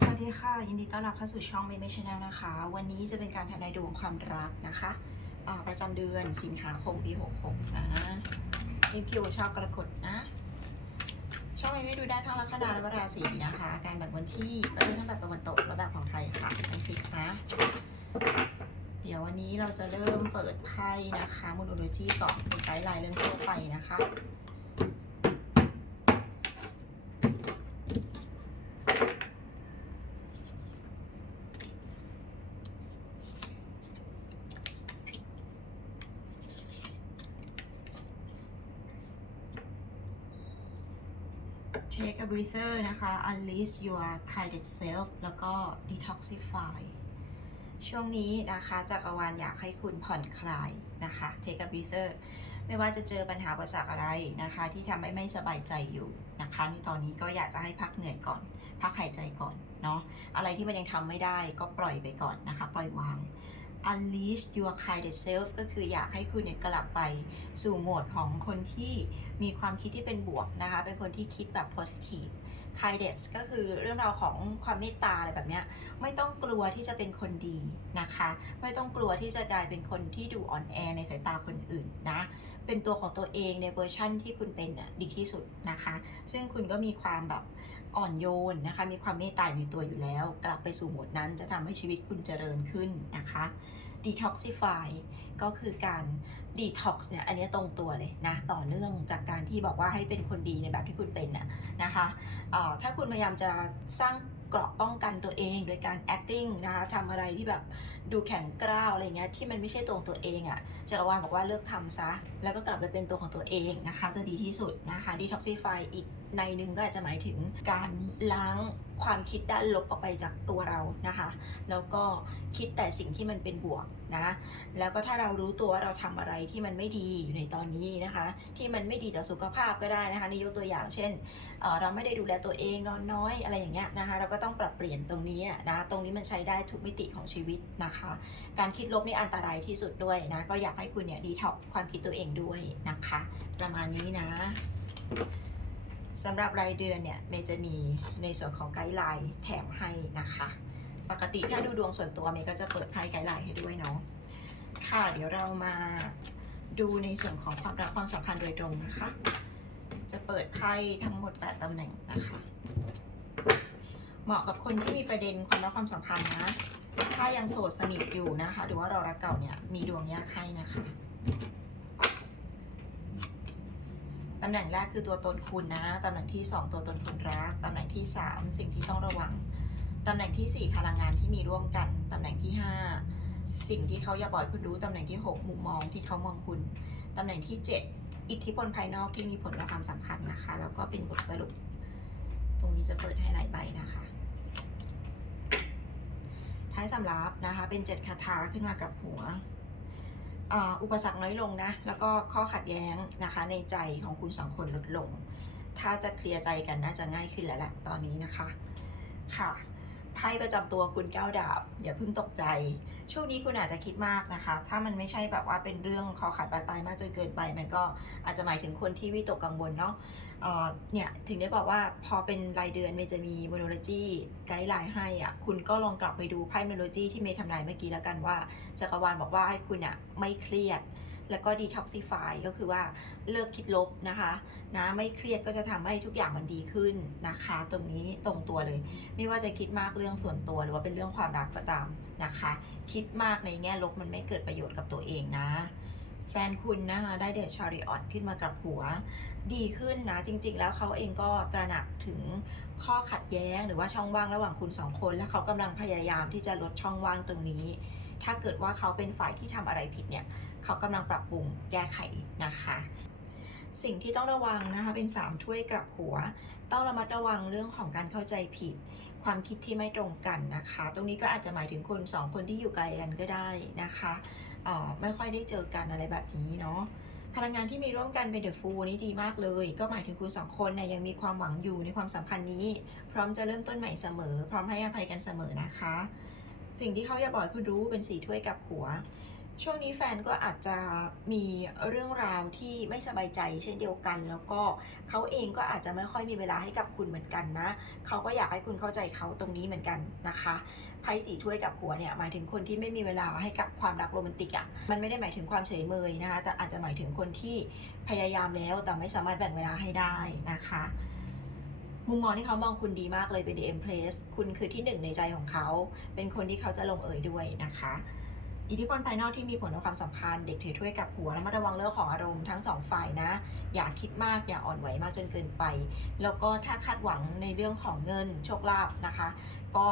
สวัสดีค่ะ ยินดีต้อนรับเข้าสู่ช่อง m ม m ช Channel นะคะ วันนี้จะเป็นการทำนายดวงความรักนะคะอ่าประจำเดือนสิงหาคมปี 66 นะยิคิวชอบกรกฎนะ ช่องเมไม่ดูได้ทั้งลัคนาและราศีนะคะ การแบ่งวันที่ก็ดูทั้งแบบตะวันตกและแบบของไทยค่ะเป็นฟิกนะ เดี๋ยววันนี้เราจะเริ่มเปิดไพ่นะคะโมโนโลจีก่อนเป็นไกด์ไลน์เรื่องทั่วไปนะคะ Take a breather นะคะ Unleash your kinded self แล้วก็ detoxify ช่วงนี้นะคะจักรวาลอยากให้คุณผ่อนคลายนะคะ Take a breather ไม่ว่าจะเจอปัญหาประสรรคอะไรนะคะ ที่ทำให้ไม่สบายใจอยู่นะคะในตอนนี้ก็อยากจะให้พักเหนื่อยก่อน พักหายใจก่อนเนาะอะไรที่มันยังทำไม่ได้ก็ปล่อยไปก่อนนะคะ ปล่อยวาง unleash your kinded self ก็คืออยากให้คุณเนี่ยกลับไปสู่โหมดของคนที่มีความคิดที่เป็นบวกนะคะ เป็นคนที่คิดแบบ positive kindness ก็คือเรื่องราวของความเมตตาอะไรแบบเนี้ยไม่ต้องกลัวที่จะเป็นคนดีนะคะ ไม่ต้องกลัวที่จะกลายเป็นคนที่ดูอ่อนแอในสายตาคนอื่นนะ เป็นตัวของตัวเองในเวอร์ชั่นที่คุณเป็นดีที่สุดนะคะ ซึ่งคุณก็มีความแบบ อ่อนโยนนะคะ มีความเมตตาในตัวอยู่แล้ว กลับไปสู่โหมดนั้นจะทำให้ชีวิตคุณเจริญขึ้นนะคะ detoxify ก็คือการ detox เนี่ยอันนี้ตรงตัวเลยนะ ต่อเนื่องจากการที่บอกว่าให้เป็นคนดีในแบบที่คุณเป็นน่ะนะคะถ้าคุณพยายามจะสร้างเกราะป้องกันตัวเองโดยการ acting นะคะทำอะไรที่แบบดูแข็งกร้าวอะไรเงี้ยที่มันไม่ใช่ตัวของตัวเองอะ่ะจักรวาลบอกว่าเลิกทำซะ แล้วก็กลับไปเป็นตัวของตัวเองนะคะ จะดีที่สุดนะคะ detoxify อีก ในหนึ่งก็อาจจะหมายถึงการล้างความคิดด้านลบออกไปจากตัวเรานะคะ แล้วก็คิดแต่สิ่งที่มันเป็นบวกนะ แล้วก็ถ้าเรารู้ตัวว่าเราทำอะไรที่มันไม่ดีอยู่ในตอนนี้นะคะ ที่มันไม่ดีต่อสุขภาพก็ได้นะคะนี่ยกตัวอย่างเช่นเเราไม่ได้ดูแลตัวเองนอนน้อยอะไรอย่างเงี้ยนะคะ เราก็ต้องปรับเปลี่ยนตรงนี้นะตรงนี้มันใช้ได้ทุกมิติของชีวิตนะคะ การคิดลบนี่อันตรายที่สุดด้วยนะก็อยากให้คุณเนี่ยดีท็อกความคิดตัวเองด้วยนะคะ ประมาณนี้นะ สำหรับรายเดือนเนี่ยเมย์จะมีในส่วนของไกด์ไลน์แถมให้นะคะ ปกติถ้าดูดวงส่วนตัวเมย์ก็จะเปิดไพ่ไกด์ไลน์ให้ด้วยเนาะค่ะเดี๋ยวเรามาดูในส่วนของความรักความสัมพันธ์โดยตรงนะคะ จะเปิดไพ่ทั้งหมด 8ตำแหน่งนะคะ เหมาะกับคนที่มีประเด็นความรักความสัมพันธ์นะ ถ้ายังโสดสนิทอยู่นะคะ หรือว่าเรารักเก่าเนี่ยมีดวงยากให้นะคะำแหน่งแรกคือตัวตนคุณนะ ตำแหน่งที่ 2 ตัวตนคนรัก ตำแหน่งที่ 3 สิ่งที่ต้องระวัง ตำแหน่งที่ 4 พลังงานที่มีร่วมกัน ตำแหน่งที่ 5 สิ่งที่เขาอยากบอกให้คุณรู้ ตำแหน่งที่ 6 มุมมองที่เขามองคุณ ตำแหน่งที่ 7 อิทธิพลภายนอกที่มีผลต่อความสัมพันธ์นะคะ แล้วก็เป็นบทสรุป ตรงนี้จะเปิดให้หลายใบนะคะ ท้ายสำรับนะคะ เป็นเจ็ดคาถาขึ้นมากับหัว อุปสรรคน้อยลงนะ แล้วก็ข้อขัดแย้งนะคะในใจของคุณสองคนลดลง ถ้าจะเคลียร์ใจกันน่าจะง่ายขึ้นแล้วแหละตอนนี้นะคะ ค่ะ ไพ่ประจำตัวคุณก้าวดาบ อย่าเพิ่งตกใจ ช่วงนี้คุณอาจจะคิดมากนะคะ ถ้ามันไม่ใช่แบบว่าเป็นเรื่องคอขาดบาดตายมากจนเกินไป มันก็อาจจะหมายถึงคนที่วิตกกังวลเนาะเอ่อเนี่ยถึงได้บอกว่าพอเป็นรายเดือนเมย์จะมีโมโนโลจีไกด์ไลน์ให้อะคุณก็ลองกลับไปดูไพ่โมโนโลจีที่เมย์ทำนายเมื่อกี้แล้วกันว่าจักรวาลบอกว่าให้คุณอะไม่เครียด แล้วก็ detoxify ก็คือว่าเลิกคิดลบนะคะนะไม่เครียดก็จะทำให้ทุกอย่างมันดีขึ้นนะคะ ตรงนี้ตรงตัวเลย ไม่ว่าจะคิดมากเรื่องส่วนตัวหรือว่าเป็นเรื่องความรักก็ตามนะคะ คิดมากในแง่ลบมันไม่เกิดประโยชน์กับตัวเองนะแฟนคุณนะคะได้เดชชาริออตขึ้นมากับหัว ดีขึ้นนะจริง ๆ แล้วเขาเองก็ตระหนักถึงข้อขัดแย้งหรือว่าช่องว่างระหว่างคุณสองคน และเขากำลังพยายามที่จะลดช่องว่างตรงนี้ ถ้าเกิดว่าเขาเป็นฝ่ายที่ทำอะไรผิดเนี่ยเขากำลังปรับปรุงแก้ไขนะคะ สิ่งที่ต้องระวังนะคะเป็น 3 ถ้วยกลับหัว ต้องระมัดระวังเรื่องของการเข้าใจผิด ความคิดที่ไม่ตรงกันนะคะ ตรงนี้ก็อาจจะหมายถึงคนสองคนที่อยู่ไกลกันก็ได้นะคะเอ่อไม่ค่อยได้เจอกันอะไรแบบนี้เนาะพลังงานที่มีร่วมกันเป็นเดอะฟูนี่ดีมากเลย ก็หมายถึงคุณสองคนเนี่ยยังมีความหวังอยู่ในความสัมพันธ์นี้ พร้อมจะเริ่มต้นใหม่เสมอ พร้อมให้อภัยกันเสมอนะคะ สิ่งที่เขาอยากบอกคุณรู้เป็นสีถ้วยกับหัว ช่วงนี้แฟนก็อาจจะมีเรื่องราวที่ไม่สบายใจเช่นเดียวกัน แล้วก็เขาเองก็อาจจะไม่ค่อยมีเวลาให้กับคุณเหมือนกันนะเขาก็อยากให้คุณเข้าใจเขาตรงนี้เหมือนกันนะคะไพ่สีถ้วยกับหัวเนี่ยหมายถึงคนที่ไม่มีเวลาให้กับความรักโรแมนติกอะ่ะมันไม่ได้หมายถึงความเฉยเมยนะคะแต่อาจจะหมายถึงคนที่พยายามแล้วแต่ไม่สามารถแบ่งเวลาให้ได้นะคะ มุมมองที่เขามองคุณดีมากเลยเป็น The Empress คุณคือที่หนึ่งในใจของเขา เป็นคนที่เขาจะลงเอยด้วยนะคะ อิทธิพลภายนอกที่มีผลต่อความสัมพันธ์ เด็กถือถ้วยกับหัวระมัดระวังเรื่องของอารมณ์ทั้งสองฝ่ายนะ อย่าคิดมากอย่าอ่อนไหวมากจนเกินไป แล้วก็ถ้าคาดหวังในเรื่องของเงินโชคลาภนะคะ ก็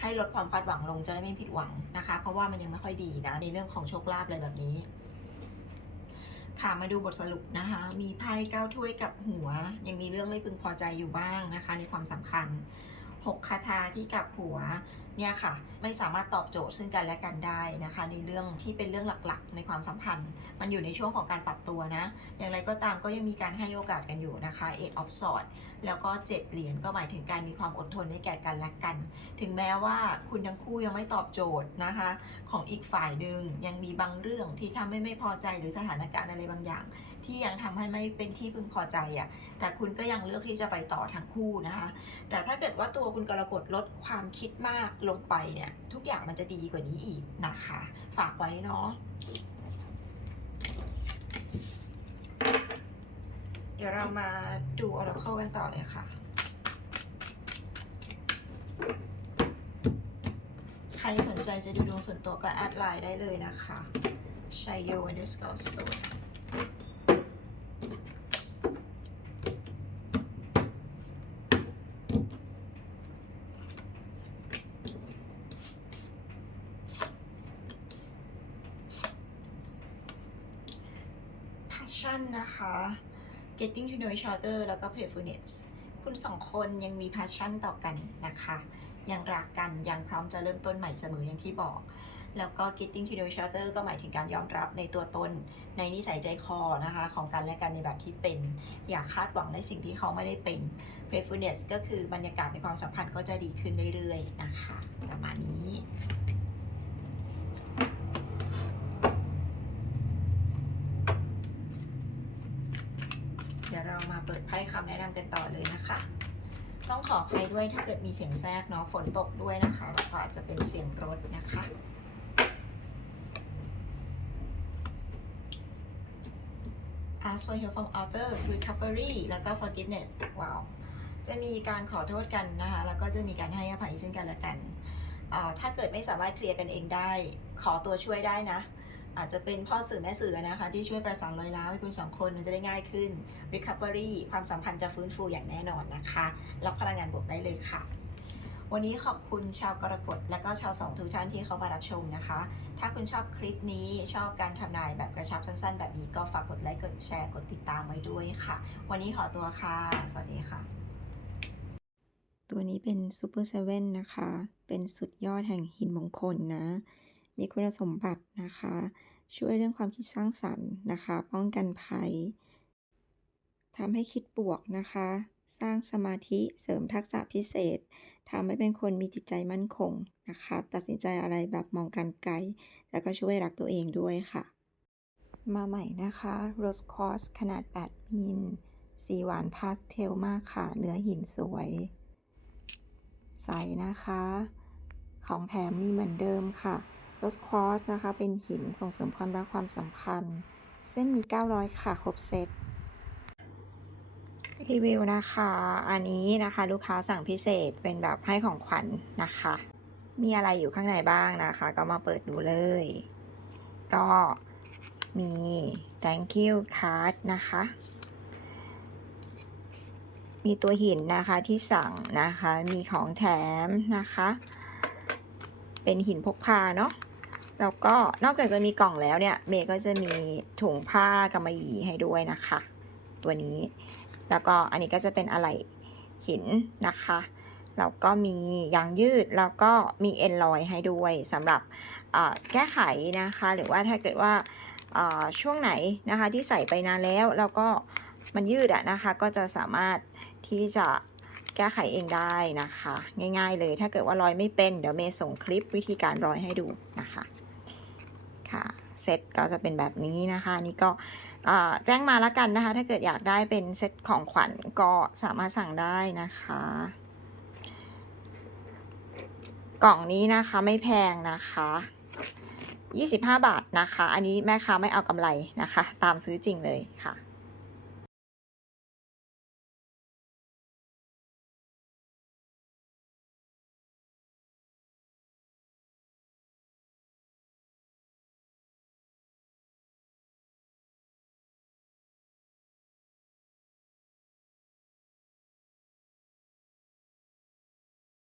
ให้ลดความคาดหวังลงจะได้ไม่ผิดหวังนะคะ เพราะว่ามันยังไม่ค่อยดีนะในเรื่องของโชคลาภอะไรแบบนี้ ค่ะมาดูบทสรุปนะคะ มีไพ่เก้าถ้วยกับหัว ยังมีเรื่องไม่พึงพอใจอยู่บ้างนะคะ ในความสำคัญหกคาถาที่กับหัวเนี่ยค่ะไม่สามารถตอบโจทย์ซึ่งกันและกันได้นะคะ ในเรื่องที่เป็นเรื่องหลักๆ ในความสัมพันธ์ มันอยู่ในช่วงของการปรับตัวนะ อย่างไรก็ตามก็ยังมีการให้โอกาสกันอยู่นะคะ Eight of s w o r d แล้วก็เจ็ดเหรียญก็หมายถึงการมีความอดทนให้แก่กันและกัน ถึงแม้ว่าคุณทั้งคู่ยังไม่ตอบโจทย์นะคะ ของอีกฝ่ายหนึ่งยังมีบางเรื่องที่ทำให้ไม่พอใจหรือสถานการณ์อะไรบางอย่าง ที่ยังทำให้ไม่เป็นที่พึงพอใจอะ่ะแต่คุณก็ยังเลือกที่จะไปต่อทั้งคู่นะคะ แต่ถ้าเกิดว่าตัวคุณกรกฎลดความคิดมากลงไปเนี่ยทุกอย่างมันจะดีกว่านี้อีกนะคะ ฝากไว้เนาะเดี๋ยวเรามาดูออร์เคิลกันต่อเลยค่ะ ใครสนใจจะดูดวงส่วนตัวก็แอดไลน์ได้เลยนะคะชัยโย underscore store พ a s s i o n นะคะ getting to know each other แล้วก็ playfulness คุณสองคนยังมี passion ต่อกันนะคะ ยังรักกันยังพร้อมจะเริ่มต้นใหม่เสมออย่างที่บอก แล้วก็ getting to know each other ก็หมายถึงการยอมรับในตัวตน ในนิสัยใจคอนะคะ ของกันและกันในแบบที่เป็น อย่าคาดหวังในสิ่งที่เขาไม่ได้เป็น playfulness ก็คือบรรยากาศในความสัมพันธ์ก็จะดีขึ้นเรื่อยๆนะคะ ประมาณนี้ เดี๋ยวเรามาเปิดไพ่คำแนะนำ กันต่อเลยนะคะ ต้องขออภัยด้วยถ้าเกิดมีเสียงแทรกเนาะฝนตกด้วยนะคะแล้วก็อาจจะเป็นเสียงรถนะคะ Ask for help from others recovery แล้วก็ forgiveness ว้าวจะมีการขอโทษกันนะคะ แล้วก็จะมีการให้อภัยซึ่งกันและกัน ถ้าเกิดไม่สามารถเคลียร์กันเองได้ ขอตัวช่วยได้นะ อาจจะเป็นพ่อสื่อแม่สื่อนะคะ ที่ช่วยประสานรอยร้าวให้คุณสองคนมันจะได้ง่ายขึ้น recovery ความสัมพันธ์จะฟื้นฟูอย่างแน่นอนนะคะรับพลังงานบวกได้เลยค่ะวันนี้ขอบคุณชาวกรกฎและก็ชาวสองทุกท่านที่เข้ามารับชมนะคะ ถ้าคุณชอบคลิปนี้ชอบการทำนายแบบกระชับสั้นๆ แบบนี้ก็ฝากกดไลค์กดแชร์กดติดตามไว้ด้วยค่ะ วันนี้ขอตัวค่ะ สวัสดีค่ะ ตัวนี้เป็นซูเปอร์เซเว่นนะคะ เป็นสุดยอดแห่งหินมงคลนะ มีคุณสมบัตินะคะ ช่วยเรื่องความคิดสร้างสรรค์นะคะ ป้องกันภัยทำให้คิดบวกนะคะ สร้างสมาธิเสริมทักษะพิเศษทำให้เป็นคนมีจิตใจมั่นคงนะคะ ตัดสินใจอะไรแบบมองการไกล แล้วก็ช่วยรักตัวเองด้วยค่ะ มาใหม่นะคะ Rose Quartz ขนาด 8 มิลสีหวานพาสเทลมากค่ะ เนื้อหินสวย ใสนะคะ ของแถมมีเหมือนเดิมค่ะ Rose Quartz นะคะ เป็นหินส่งเสริมความรักความสัมพันธ์ เส้นมี 900 ค่ะ ครบเซตรีวิวนะคะ อันนี้นะคะ ลูกค้าสั่งพิเศษเป็นแบบให้ของขวัญนะคะ มีอะไรอยู่ข้างในบ้างนะคะ ก็มาเปิดดูเลย ก็มี thank you card นะคะ มีตัวหินนะคะที่สั่งนะคะ มีของแถมนะคะ เป็นหินพกพาเนาะ แล้วก็นอกจากจะมีกล่องแล้วเนี่ย เมย์ก็จะมีถุงผ้ากำมะหยี่ให้ด้วยนะคะ ตัวนี้ แล้วก็อันนี้ก็จะเป็นอะไหล่หินนะคะ แล้วก็มียางยืด แล้วก็มีเอ็นลอยให้ด้วยสำหรับแก้ไขนะคะ หรือว่าถ้าเกิดว่าอ่าช่วงไหนนะคะที่ใส่ไปนานแล้ว แล้วก็มันยืดอะนะคะ ก็จะสามารถที่จะแก้ไขเองได้นะคะ ง่ายๆเลยถ้าเกิดว่าร้อยไม่เป็น เดี๋ยวเมย์ส่งคลิปวิธีการร้อยให้ดูนะคะ ค่ะเซตก็จะเป็นแบบนี้นะคะนี่ก็แจ้งมาแล้วกันนะคะ ถ้าเกิดอยากได้เป็นเซตของขวัญก็สามารถสั่งได้นะคะ กล่องนี้นะคะไม่แพงนะคะ25 บาทนะคะ อันนี้แม่ค้าไม่เอากำไรนะคะ ตามซื้อจริงเลยค่ะ